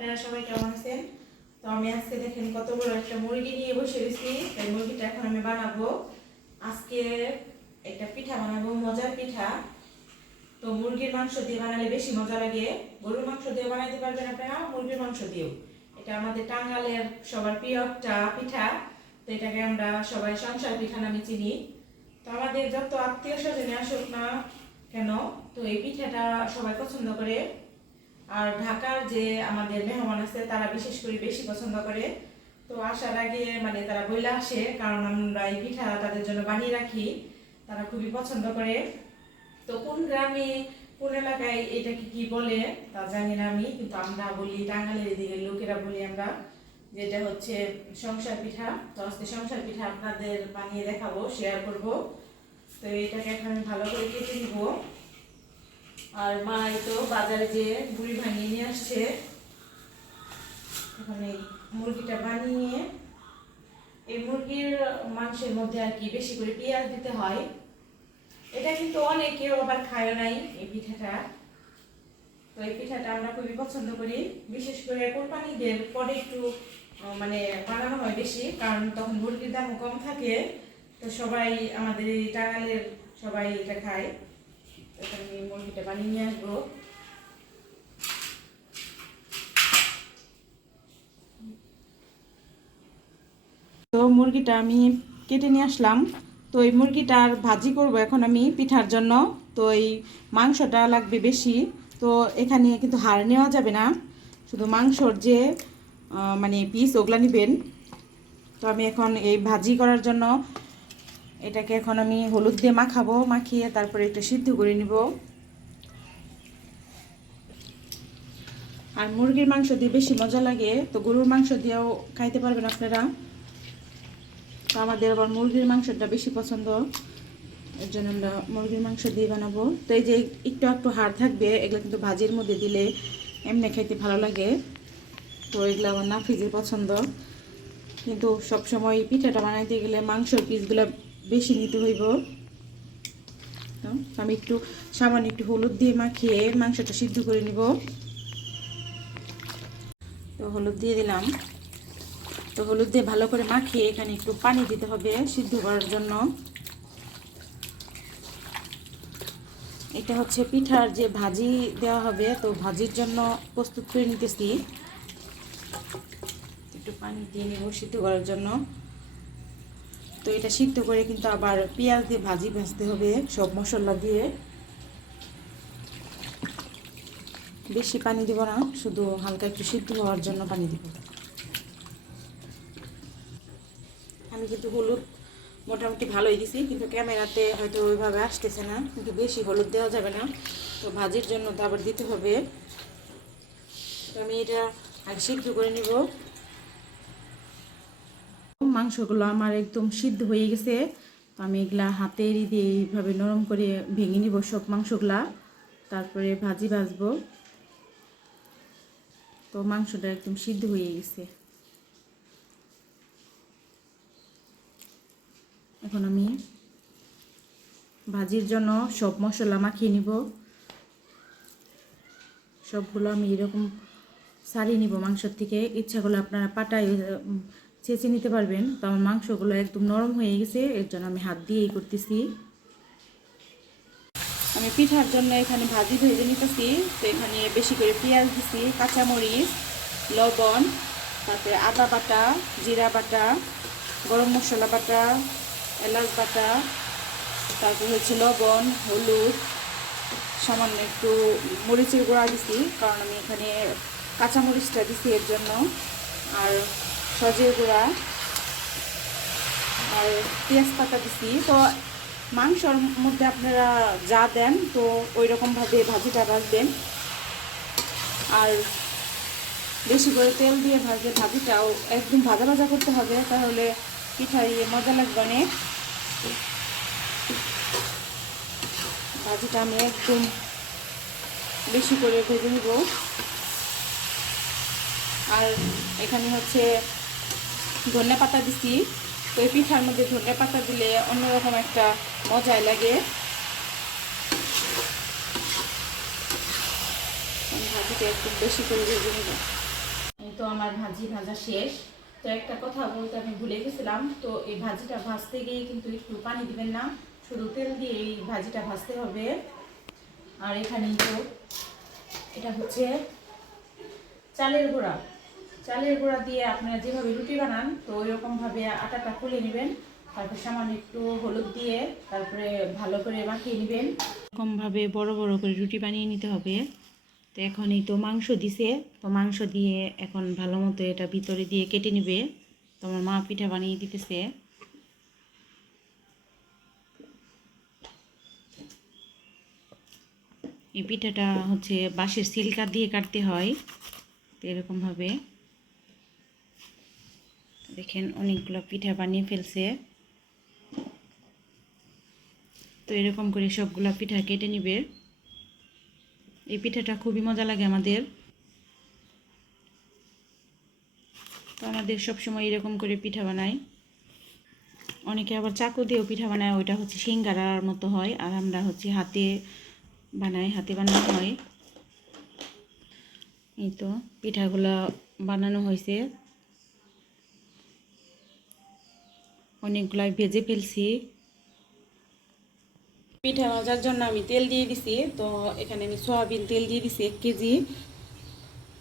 আপনারা সবাই কেমন আছেন? তো আমি আজকে দেখেন কত বড় একটা মুরগি নিয়ে বসে গেছি তাই মুরগিটা এখন আমি বানাবো। আজকে একটা পিঠা বানাবো, মজার পিঠা। তো মুরগির মাংস দিয়ে বানালে বেশি মজা লাগে। গরুর মাংস দিয়ে বানাইতে পারবেন আপনারা, মুরগির মাংস দিয়েও। এটা আমাদের টাঙ্গালের সবার প্রিয় একটা পিঠা। তো এটাকে আমরা সবাই সংসার পিঠা নামে চিনি। তো আমাদের যত আত্মীয় স্বজনে আসুক না কেন, তো এই পিঠাটা সবাই পছন্দ করে। আর ঢাকার যে আমাদের মেহমান আছে, তারা বিশেষ করে বেশি পছন্দ করে। তো আসার আগে মানে তারা বইলা আসে, কারণ আমরা এই পিঠা তাদের জন্য বানিয়ে রাখি। তারা খুবই পছন্দ করে। তো কোন গ্রামে, কোন এলাকায় এটাকে কি বলে, তা জানি না আমি, কিন্তু আমরা বলি টাঙ্গালের দিকে লোকেরা বলি আমরা, যেটা হচ্ছে সংসার পিঠা। তো আজকে সংসার পিঠা আপনাদের বানিয়ে দেখাবো শেয়ার করব। তো এটাকে এখন আমি ভালো করে কেটে নিব। আর মা তো বাজারে যে বুড়ি ভাঙিয়ে নিয়ে আসছে। এখন এই মুরগিটা বানিয়ে, এই মুরগির মাংসের মধ্যে আর কি বেশি করে পেঁয়াজ দিতে হয়। এটা কিন্তু অনেকেও আবার খায় নাই এই পিঠাটা। তো এই পিঠাটা আমরা খুবই পছন্দ করি। বিশেষ করে কোরবানিদের পরে একটু মানে বানানো হয় বেশি, কারণ তখন মুরগির দাম কম থাকে। তো সবাই আমাদের এই টাঙ্গালের সবাই এটা খায়। এখন মুরগিটা বানিয়ে নিয়ে আসব। তো মুরগিটা আমি কেটে নিয়ে আসলাম। তো এই মুরগিটার ভাজি করব এখন আমি পিঠার জন্য। তো এই মাংসটা লাগবে বেশি। তো এখানে কিন্তু হাড় নেওয়া যাবে না। শুধু মাংসর যে মানে পিস ওগুলা নেবেন। তো আমি এখন এই ভাজি করার জন্য এটাকে এখন আমি হলুদ দিয়ে মাখাবো, মাখিয়ে তারপরে একটু সিদ্ধ করে নিব। আর মুরগির মাংস দিয়ে বেশি মজা লাগে, তো গরুর মাংস দিয়েও খাইতে পারবেন আপনারা। তো আমাদের আবার মুরগির মাংসটা বেশি পছন্দ, এর জন্য আমরা মুরগির মাংস দিয়ে বানাবো। তো এই যে একটু একটু হাড় থাকবে, এগুলো কিন্তু ভাজির মধ্যে দিলে এমনি খাইতে ভালো লাগে। তো এগুলো আমার না নাফিজের পছন্দ। কিন্তু সবসময় পিঠাটা বানাইতে গেলে মাংসর পিসগুলো বেশি নিতে হইব। আমি একটু সামান্য একটু হলুদ দিয়ে মাখিয়ে মাংসটা সিদ্ধ করে নিব। তো হলুদ দিয়ে দিলাম। তো হলুদ দিয়ে ভালো করে মাখিয়ে এখানে একটু পানি দিতে হবে সিদ্ধ করার জন্য। এটা হচ্ছে পিঠার যে ভাজি দেওয়া হবে, তো ভাজির জন্য প্রস্তুত করে নিতেছি। একটু পানি দিয়ে নেব সিদ্ধ করার জন্য। তো এটা সিদ্ধ করে কিন্তু আবার পেঁয়াজ দিয়ে ভাজি ভাজতে হবে সব মশলা দিয়ে। বেশি পানি দিব না, শুধু হালকা একটু সিদ্ধ হওয়ার জন্য পানি দিব। আমি কিন্তু হলুদ মোটামুটি ভালোই দিছি, কিন্তু ক্যামেরাতে হয়তো ওইভাবে আসতেছে না, কিন্তু বেশি হলুদ দেওয়া যাবে না। তো ভাজির জন্য তো আবার দিতে হবে। তো আমি এটা আগে সিদ্ধ করে নিব। মাংসগুলো আমার একদম সিদ্ধ হয়ে গেছে। তো আমি এগুলা হাতের দিয়ে এইভাবে নরম করে ভেঙে নিব সব মাংসগুলা। তারপরে ভাজি ভাজবো। তো মাংসটা একদম সিদ্ধ হয়ে গেছে। এখন আমি ভাজির জন্য সব মশলা মাখিয়ে নিব। সবগুলো আমি এরকম সারিয়ে নিব মাংসর থেকে। ইচ্ছাগুলো আপনারা পাটায় চেঁচে নিতে পারবেন। তো আমার মাংসগুলো একদম নরম হয়ে গেছে, এর জন্য আমি হাত দিয়ে দিয়েই করতেছি। আমি পিঠার জন্য এখানে ভাজি ভেজে নিতেছি। তো এখানে বেশি করে পেঁয়াজ দিছি, কাঁচামরিচ, লবণ, তারপরে আদা বাটা, জিরা বাটা, গরম মশলা বাটা, এলাচ বাটা, তারপর হচ্ছে লবণ, হলুদ, সামান্য একটু মরিচের গুঁড়া দিছি, কারণ আমি এখানে কাঁচামরিচটা দিছি এর জন্য। আর সজের গুঁড়া আর পেঁয়াজ পাতা দিছি। তো মাংসর মধ্যে আপনারা যা দেন, তো ওই রকমভাবে ভাজিটা ভাজবেন আর বেশি করে তেল দিয়ে ভাজলে ভাজিটাও একদম ভাজা ভাজা করতে হবে, তাহলে পিঠা ইয়ে মজা লাগবে অনেক। ভাজিটা আমি একদম বেশি করে ভেজে নিব। আর এখানে হচ্ছে ধনে পাতা দিছি। তো এই পিঠার মধ্যে ধনে পাতা দিলে অন্যরকম একটা মজাই লাগে। ভাজিটা একটু বেশি করে ভেজে তো আমার ভাজি ভাজা শেষ। তো একটা কথা বলতে আমি ভুলে গেছিলাম। তো এই ভাজিটা ভাজতে গিয়ে কিন্তু একটু পানি দিবেন না। শুধু তেল দিয়ে এই ভাজিটা ভাজতে হবে। আর এখানেই তো এটা হচ্ছে চালের গুঁড়া। চালের গুঁড়া দিয়ে আপনারা যেভাবে রুটি বানান, তো ওইরকমভাবে আটাটা খুলে নেবেন। তারপর সামান্য একটু হলুদ দিয়ে তারপরে ভালো করে মাখিয়ে নেবেন। এরকমভাবে বড় বড় করে রুটি বানিয়ে নিতে হবে। তো এখন এই তো মাংস দিছে, তো মাংস দিয়ে এখন ভালো মতো এটা ভিতরে দিয়ে কেটে নিবে। তোমার মা পিঠা বানিয়ে দিতেছে। এই পিঠাটা হচ্ছে বাঁশের সিলকা দিয়ে কাটতে হয়, তো এরকমভাবে। দেখেন অনেকগুলো পিঠা বানিয়ে ফেলছে। তো এরকম করে সবগুলা পিঠা কেটে নিবে। এই পিঠাটা খুবই মজা লাগে আমাদের। তো আমাদের সবসময় এরকম করে পিঠা বানাই। অনেকে আবার চাকু দিয়েও পিঠা বানায়, ওইটা হচ্ছে সিঙ্গারার মতো হয়, আর আমরা হচ্ছে হাতে বানাই, হাতে বানানো হয়। এই তো পিঠাগুলো বানানো হয়েছে। অনেকগুলাই ভেজে ফেলছি। পিঠা ভাজার জন্য আমি তেল দিয়ে দিছি, তো এখানে আমি সয়াবিন তেল দিয়ে দিছি এক কেজি।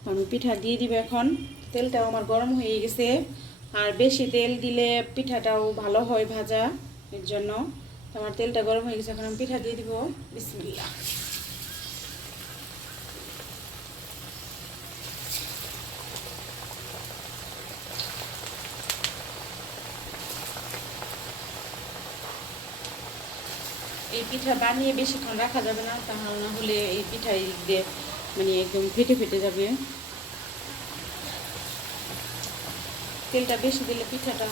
আমি পিঠা দিয়ে দিব এখন। তেলটাও আমার গরম হয়ে গেছে। আর বেশি তেল দিলে পিঠাটাও ভালো হয় ভাজা এর জন্য। আমার তেলটা গরম হয়ে গেছে, এখন আমি পিঠা দিয়ে দিব। বিসমিল্লা পিঠা বানিয়ে বেশিক্ষণ রাখা যাবে না তাহলে না হলে এই পিঠা দিয়ে মানে একদম ফেটে ফেটে যাবে। তেলটা বেশি দিলে পিঠাটা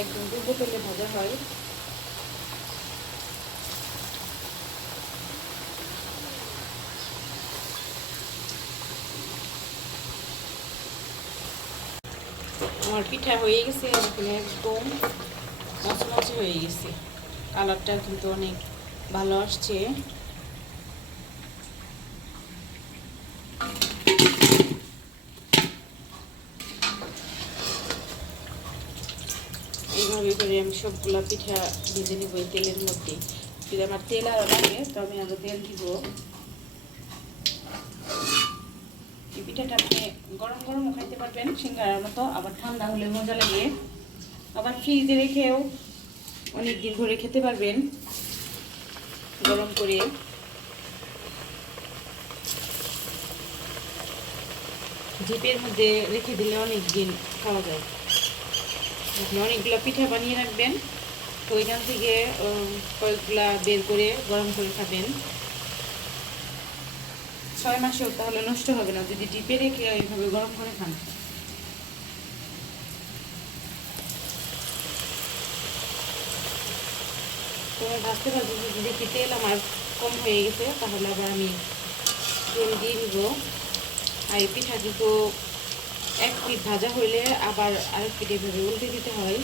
একদম ডুবো তেলে ভাজা হয়। আমার পিঠা হয়ে গেছে একদম মচমচে হয়ে গেছে। কালারটা কিন্তু অনেক ভালো আসছে। এইভাবে করে আমি সবগুলা পিঠা ভেজে নিব এই তেলের মধ্যে। যদি আমার তেল আরও লাগে, তো আমি আরও তেল দিব। এই পিঠাটা আপনি গরম গরমও খাইতে পারবেন, সিঙ্গারার মতো, আবার ঠান্ডা হলে মজা লাগে। আবার ফ্রিজে রেখেও অনেক দিন ধরে খেতে পারবেন। গরম করে জিপের মধ্যে রেখে দিলে অনেক দিন খাওয়া যায়। আপনি অনেকগুলো পিঠা বানিয়ে রাখবেন। তো ওইখান থেকে কয়েকগুলা বের করে গরম করে খাবেন। ছয় মাসেও তাহলে নষ্ট হবে না। যদি ডিপে রেখে এইভাবে গরম করে খান। তো ভাজতে ভাজতে যদি দেখি তেল আমার কম হয়ে গেছে, তাহলে আবার আমি তেল দিয়ে নিব আর এই পিঠা কিন্তু এক পিঠ ভাজা হইলে আবার আরেক পিঠ এভাবে উল্টে দিতে হয়।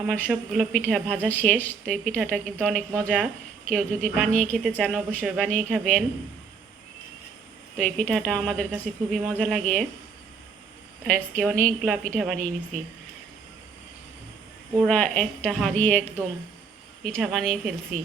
আমার সবগুলো পিঠা ভাজা শেষ, তো এই পিঠাটা কিন্তু অনেক মজা। কেউ যদি বানিয়ে খেতে চান, অবশ্যই বানিয়ে খাবেন। তো এই পিঠাটা আমাদের কাছে খুবই মজা লাগে। আজকে অনেকগুলা পিঠা বানিয়ে নিছি। পুরা একটা হাড়ি একদম পিঠা বানিয়ে ফেলছি।